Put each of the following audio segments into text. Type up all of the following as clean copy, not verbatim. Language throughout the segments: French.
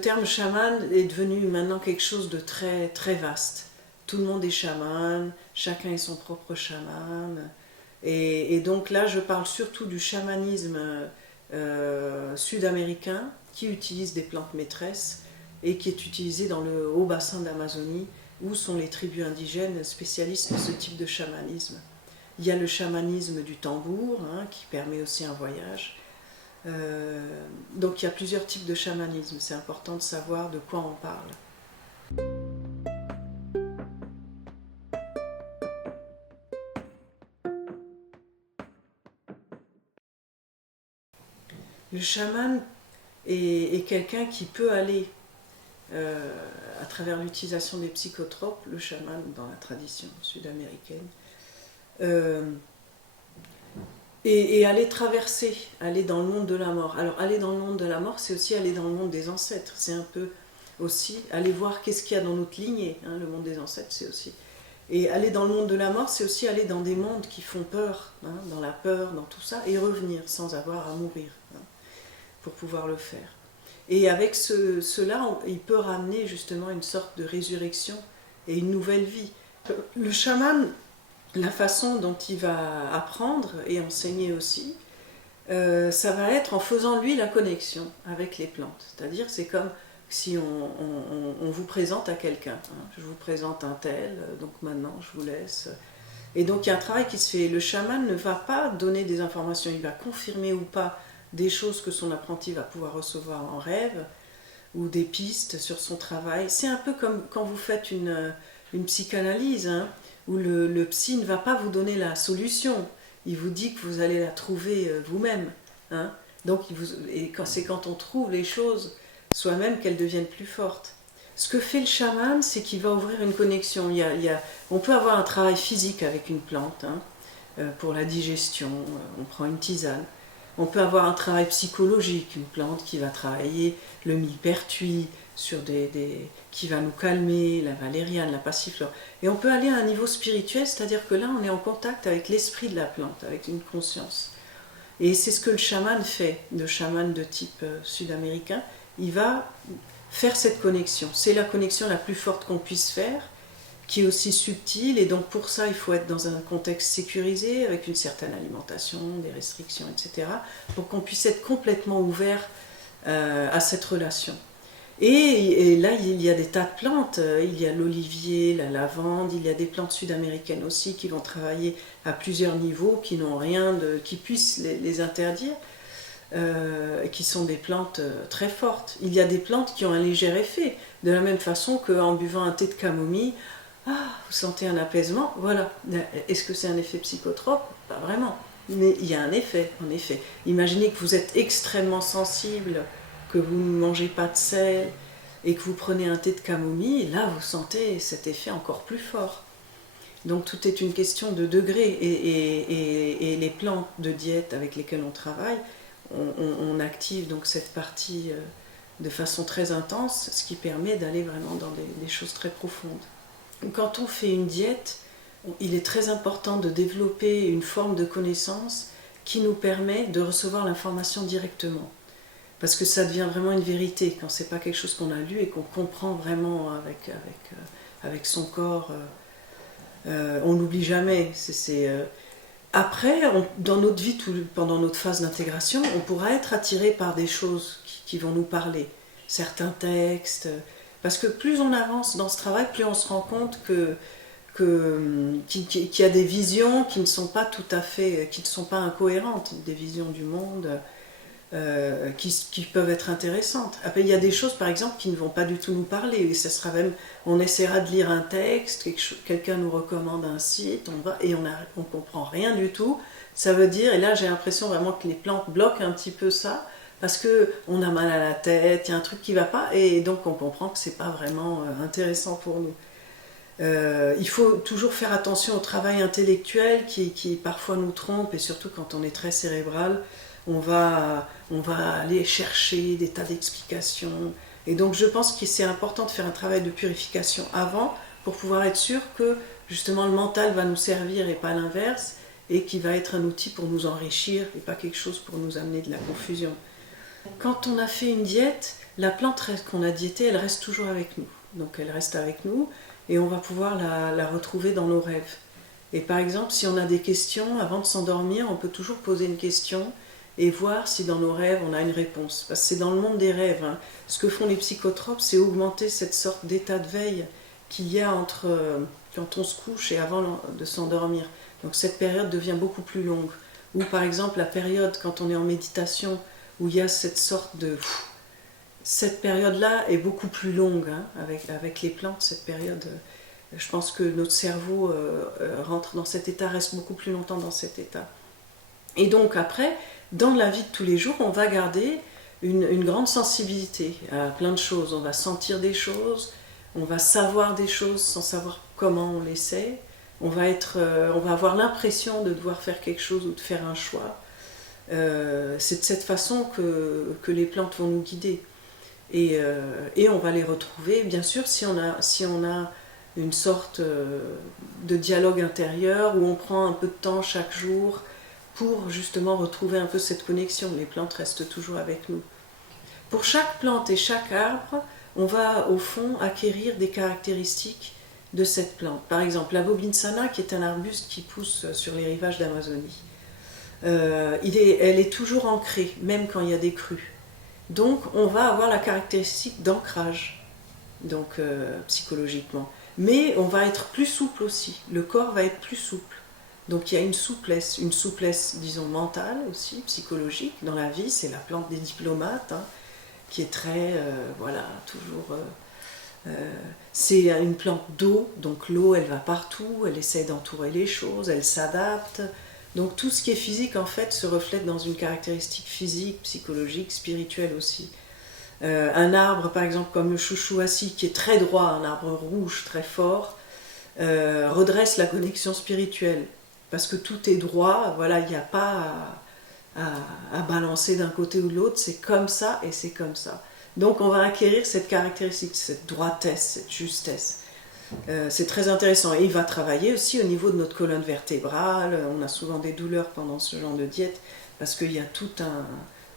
le terme chaman est devenu maintenant quelque chose de très, très vaste. Tout le monde est chaman, chacun est son propre chaman. Et donc là, je parle surtout du chamanisme sud-américain qui utilise des plantes maîtresses et qui est utilisé dans le haut bassin d'Amazonie où sont les tribus indigènes spécialistes de ce type de chamanisme. Il y a le chamanisme du tambour qui permet aussi un voyage. Donc il y a plusieurs types de chamanisme, c'est important de savoir de quoi on parle. Le chaman est quelqu'un qui peut aller, à travers l'utilisation des psychotropes, le chaman dans la tradition sud-américaine, et aller traverser, aller dans le monde de la mort. Alors aller dans le monde de la mort, c'est aussi aller dans le monde des ancêtres, c'est un peu aussi aller voir qu'est-ce qu'il y a dans notre lignée, le monde des ancêtres, c'est aussi. Et aller dans le monde de la mort, c'est aussi aller dans des mondes qui font peur, dans la peur, dans tout ça, et revenir sans avoir à mourir, pour pouvoir le faire. Et avec cela, il peut ramener justement une sorte de résurrection et une nouvelle vie. Le chaman, la façon dont il va apprendre et enseigner aussi, ça va être en faisant lui la connexion avec les plantes. C'est-à-dire c'est comme si on vous présente à quelqu'un. Je vous présente un tel, donc maintenant je vous laisse. Et donc il y a un travail qui se fait. Le chaman ne va pas donner des informations, il va confirmer ou pas des choses que son apprenti va pouvoir recevoir en rêve, ou des pistes sur son travail. C'est un peu comme quand vous faites une psychanalyse, où le psy ne va pas vous donner la solution, il vous dit que vous allez la trouver vous-même. Donc c'est quand on trouve les choses soi-même qu'elles deviennent plus fortes. Ce que fait le chaman, c'est qu'il va ouvrir une connexion. On peut avoir un travail physique avec une plante, pour la digestion, on prend une tisane. On peut avoir un travail psychologique, une plante qui va travailler le millepertuis, qui va nous calmer, la valériane, la passiflore. Et on peut aller à un niveau spirituel, c'est-à-dire que là, on est en contact avec l'esprit de la plante, avec une conscience. Et c'est ce que le chaman fait, le chaman de type sud-américain. Il va faire cette connexion. C'est la connexion la plus forte qu'on puisse faire, qui est aussi subtile, et donc pour ça, il faut être dans un contexte sécurisé, avec une certaine alimentation, des restrictions, etc., pour qu'on puisse être complètement ouvert à cette relation. Et là, il y a des tas de plantes, il y a l'olivier, la lavande, il y a des plantes sud-américaines aussi qui vont travailler à plusieurs niveaux, qui n'ont rien qui puisse les interdire, qui sont des plantes très fortes. Il y a des plantes qui ont un léger effet, de la même façon qu'en buvant un thé de camomille, vous sentez un apaisement, voilà. Est-ce que c'est un effet psychotrope? Pas vraiment, mais il y a un effet, en effet. Imaginez que vous êtes extrêmement sensible, que vous ne mangez pas de sel et que vous prenez un thé de camomille, là vous sentez cet effet encore plus fort. Donc tout est une question de degré, et les plantes de diète avec lesquelles on travaille, on active donc cette partie de façon très intense, ce qui permet d'aller vraiment dans des choses très profondes. Quand on fait une diète, il est très important de développer une forme de connaissance qui nous permet de recevoir l'information directement. Parce que ça devient vraiment une vérité, quand c'est pas quelque chose qu'on a lu et qu'on comprend vraiment avec son corps. On n'oublie jamais. Après, dans notre vie, pendant notre phase d'intégration, on pourra être attiré par des choses qui vont nous parler. Certains textes. Parce que plus on avance dans ce travail, plus on se rend compte qu'il y a des visions qui ne sont pas tout à fait, qui ne sont pas incohérentes, des visions du monde qui peuvent être intéressantes. Après, il y a des choses, par exemple, qui ne vont pas du tout nous parler. Et ça sera même, on essaiera de lire un texte, quelqu'un nous recommande un site, on va et on comprend rien du tout. Ça veut dire, et là j'ai l'impression vraiment que les plantes bloquent un petit peu ça, parce qu'on a mal à la tête, il y a un truc qui ne va pas, et donc on comprend que ce n'est pas vraiment intéressant pour nous. Il faut toujours faire attention au travail intellectuel qui parfois nous trompe, et surtout quand on est très cérébral, on va aller chercher des tas d'explications. Et donc je pense que c'est important de faire un travail de purification avant, pour pouvoir être sûr que justement le mental va nous servir et pas l'inverse, et qui va être un outil pour nous enrichir et pas quelque chose pour nous amener de la confusion. Quand on a fait une diète, la plante qu'on a diétée, elle reste toujours avec nous. Donc elle reste avec nous et on va pouvoir la retrouver dans nos rêves. Et par exemple, si on a des questions, avant de s'endormir, on peut toujours poser une question et voir si dans nos rêves on a une réponse. Parce que c'est dans le monde des rêves. Hein. Ce que font les psychotropes, c'est augmenter cette sorte d'état de veille qu'il y a entre quand on se couche et avant de s'endormir. Donc cette période devient beaucoup plus longue. Ou par exemple la période quand on est en méditation, où il y a cette sorte de... Cette période-là est beaucoup plus longue hein, avec les plantes, cette période. Je pense que notre cerveau rentre dans cet état, reste beaucoup plus longtemps dans cet état. Et donc après, dans la vie de tous les jours, on va garder une grande sensibilité à plein de choses. On va sentir des choses, on va savoir des choses sans savoir comment on les sait. On va avoir l'impression de devoir faire quelque chose ou de faire un choix. C'est de cette façon que les plantes vont nous guider. Et on va les retrouver, bien sûr, si on a une sorte de dialogue intérieur où on prend un peu de temps chaque jour pour justement retrouver un peu cette connexion. Les plantes restent toujours avec nous. Pour chaque plante et chaque arbre, on va au fond acquérir des caractéristiques de cette plante. Par exemple, la bobinsana, qui est un arbuste qui pousse sur les rivages d'Amazonie. Elle est toujours ancrée, même quand il y a des crues. Donc on va avoir la caractéristique d'ancrage, donc psychologiquement. Mais on va être plus souple aussi, le corps va être plus souple. Donc il y a une souplesse, disons mentale aussi, psychologique dans la vie. C'est la plante des diplomates, hein, qui est très, toujours... c'est une plante d'eau, donc l'eau elle va partout, elle essaie d'entourer les choses, elle s'adapte. Donc tout ce qui est physique en fait se reflète dans une caractéristique physique, psychologique, spirituelle aussi. Un arbre par exemple comme le chouchouassi qui est très droit, un arbre rouge très fort, redresse la connexion spirituelle. Parce que tout est droit, voilà, il n'y a pas à balancer d'un côté ou de l'autre, c'est comme ça et c'est comme ça. Donc on va acquérir cette caractéristique, cette droitesse, cette justesse. C'est très intéressant et il va travailler aussi au niveau de notre colonne vertébrale. On a souvent des douleurs pendant ce genre de diète parce qu'il y a tout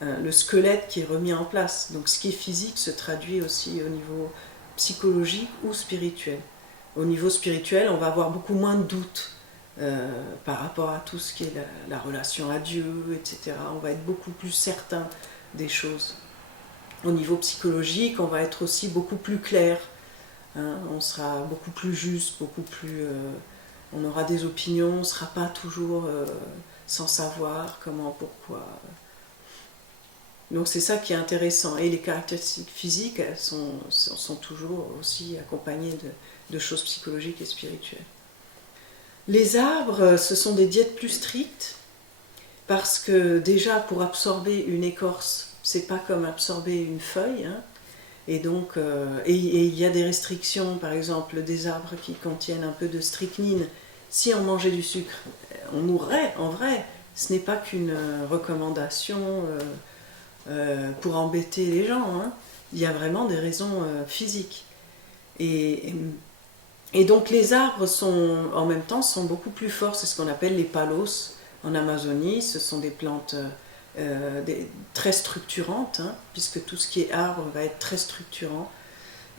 le squelette qui est remis en place. Donc ce qui est physique se traduit aussi au niveau psychologique ou spirituel. Au niveau spirituel, on va avoir beaucoup moins de doutes par rapport à tout ce qui est la relation à Dieu, etc. On va être beaucoup plus certain des choses. Au niveau psychologique, on va être aussi beaucoup plus clair. Hein, on sera beaucoup plus juste, on aura des opinions, on ne sera pas toujours sans savoir comment, pourquoi. Donc c'est ça qui est intéressant. Et les caractéristiques physiques elles sont toujours aussi accompagnées de choses psychologiques et spirituelles. Les arbres, ce sont des diètes plus strictes parce que déjà pour absorber une écorce, c'est pas comme absorber une feuille. Hein. Et donc, il y a des restrictions, par exemple, des arbres qui contiennent un peu de strychnine. Si on mangeait du sucre, on mourrait, en vrai. Ce n'est pas qu'une recommandation pour embêter les gens. Hein. Il y a vraiment des raisons physiques. Et donc, les arbres, en même temps, sont beaucoup plus forts. C'est ce qu'on appelle les palos en Amazonie. Ce sont des plantes... très structurante, hein, puisque tout ce qui est arbre va être très structurant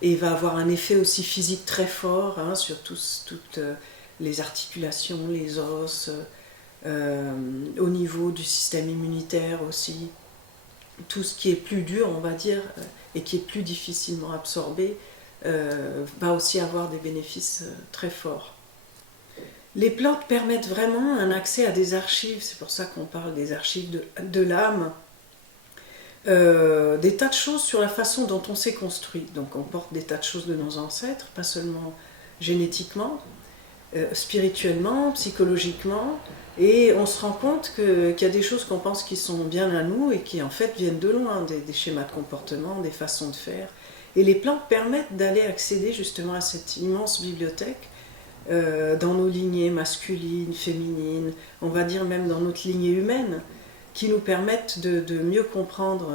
et va avoir un effet aussi physique très fort hein, sur toutes les articulations, les os, au niveau du système immunitaire aussi. Tout ce qui est plus dur, on va dire, et qui est plus difficilement absorbé, va aussi avoir des bénéfices très forts. Les plantes permettent vraiment un accès à des archives, c'est pour ça qu'on parle des archives de l'âme, des tas de choses sur la façon dont on s'est construit. Donc on porte des tas de choses de nos ancêtres, pas seulement génétiquement, spirituellement, psychologiquement, et on se rend compte qu'il y a des choses qu'on pense qui sont bien à nous et qui en fait viennent de loin, des schémas de comportement, des façons de faire. Et les plantes permettent d'aller accéder justement à cette immense bibliothèque dans nos lignées masculines, féminines, on va dire même dans notre lignée humaine, qui nous permettent de mieux comprendre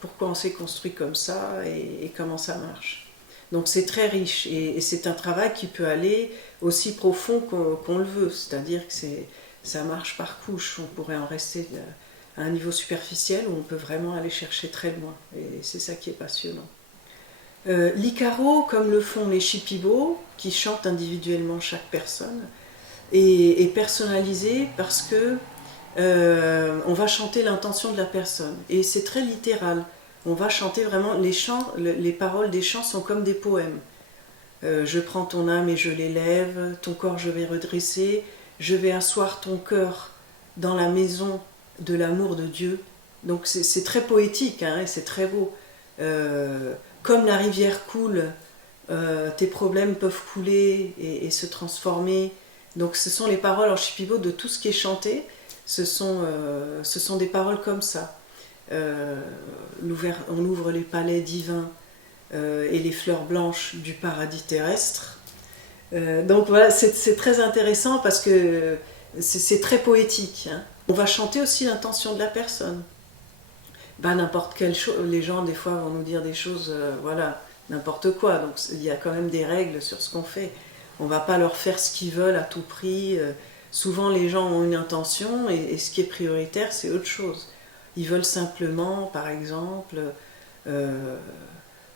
pourquoi on s'est construit comme ça et comment ça marche. Donc c'est très riche et c'est un travail qui peut aller aussi profond qu'on le veut, c'est-à-dire que ça marche par couches, on pourrait en rester à un niveau superficiel où on peut vraiment aller chercher très loin. Et c'est ça qui est passionnant. L'Icaro, comme le font les Shipibo, qui chantent individuellement chaque personne, est personnalisé parce que on va chanter l'intention de la personne. Et c'est très littéral. On va chanter vraiment les chants, les paroles des chants sont comme des poèmes. Je prends ton âme et je l'élève, ton corps je vais redresser, je vais asseoir ton cœur dans la maison de l'amour de Dieu. Donc c'est très poétique, hein, et c'est très beau. Comme la rivière coule, tes problèmes peuvent couler et se transformer. Donc ce sont les paroles en Shipibo de tout ce qui est chanté, ce sont des paroles comme ça. On ouvre les palais divins et les fleurs blanches du paradis terrestre. Donc voilà, c'est très intéressant parce que c'est très poétique, hein. On va chanter aussi l'intention de la personne. N'importe quelle chose, les gens des fois vont nous dire des choses, voilà, n'importe quoi. Donc il y a quand même des règles sur ce qu'on fait. On ne va pas leur faire ce qu'ils veulent à tout prix. Souvent les gens ont une intention et ce qui est prioritaire c'est autre chose. Ils veulent simplement, par exemple,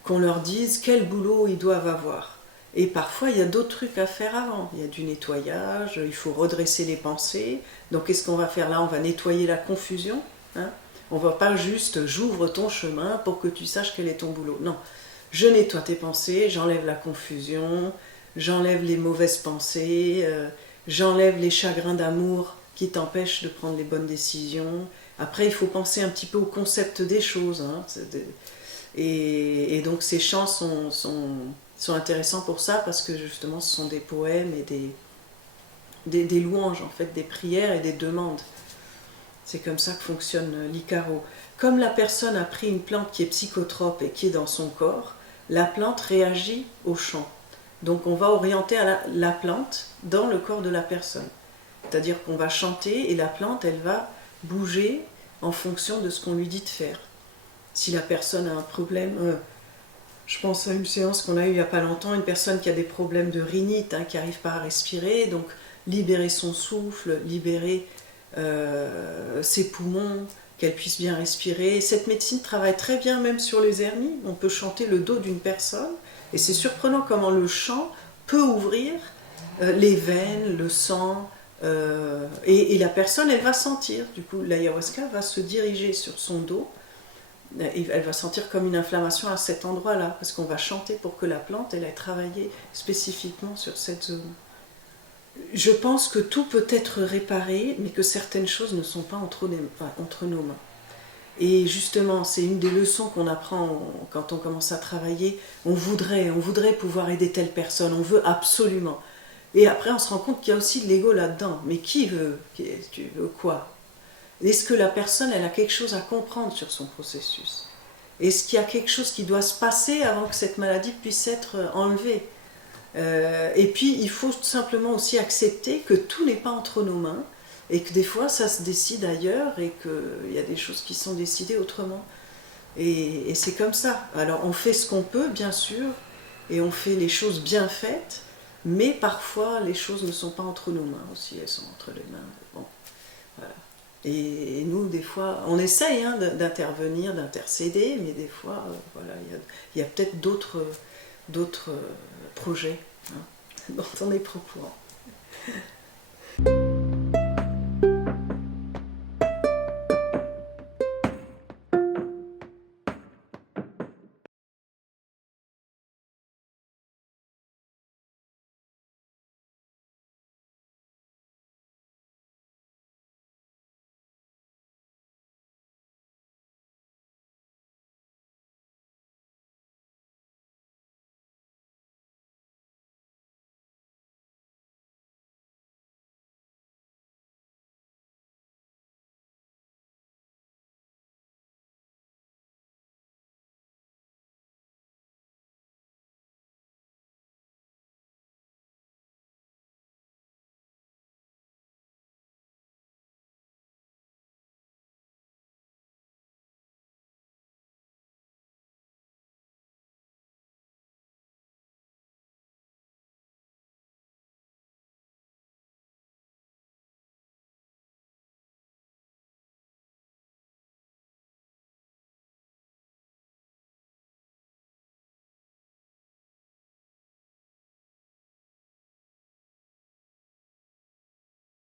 qu'on leur dise quel boulot ils doivent avoir. Et parfois, il y a d'autres trucs à faire avant. Il y a du nettoyage, il faut redresser les pensées. Donc, qu'est-ce qu'on va faire là? On va nettoyer la confusion. Hein, on ne va pas juste « j'ouvre ton chemin pour que tu saches quel est ton boulot ». Non, je nettoie tes pensées, j'enlève la confusion, j'enlève les mauvaises pensées, j'enlève les chagrins d'amour qui t'empêchent de prendre les bonnes décisions. Après, il faut penser un petit peu au concept des choses. Hein. Et donc, ces chants sont intéressants pour ça, parce que justement, ce sont des poèmes et des louanges, en fait, des prières et des demandes. C'est comme ça que fonctionne l'Icaro. Comme la personne a pris une plante qui est psychotrope et qui est dans son corps, la plante réagit au chant. Donc, on va orienter la plante dans le corps de la personne. C'est-à-dire qu'on va chanter et la plante, elle va bouger en fonction de ce qu'on lui dit de faire. Si la personne a un problème, je pense à une séance qu'on a eue il n'y a pas longtemps, une personne qui a des problèmes de rhinite, hein, qui n'arrive pas à respirer, donc libérer son souffle, libérer ses poumons, qu'elle puisse bien respirer. Cette médecine travaille très bien même sur les hernies. On peut chanter le dos d'une personne et c'est surprenant comment le chant peut ouvrir les veines, le sang, et la personne, elle va sentir. Du coup, l'ayahuasca va se diriger sur son dos et elle va sentir comme une inflammation à cet endroit-là, parce qu'on va chanter pour que la plante, elle ait travaillé spécifiquement sur cette zone. Je pense que tout peut être réparé, mais que certaines choses ne sont pas entre nos mains. Et justement, c'est une des leçons qu'on apprend quand on commence à travailler. On voudrait pouvoir aider telle personne, on veut absolument. Et après, on se rend compte qu'il y a aussi de l'ego là-dedans. Mais qui veut? Tu veux quoi? Est-ce que la personne, elle a quelque chose à comprendre sur son processus? Est-ce qu'il y a quelque chose qui doit se passer avant que cette maladie puisse être enlevée? Et puis, il faut tout simplement aussi accepter que tout n'est pas entre nos mains et que des fois, ça se décide ailleurs et qu'il y a des choses qui sont décidées autrement. Et c'est comme ça. Alors, on fait ce qu'on peut, bien sûr, et on fait les choses bien faites, mais parfois, les choses ne sont pas entre nos mains aussi, elles sont entre les mains. Bon, voilà. Et nous, des fois, on essaye d'intervenir, d'intercéder, mais des fois, voilà, il y a peut-être d'autres projets, hein, dont on n'est pas au courant.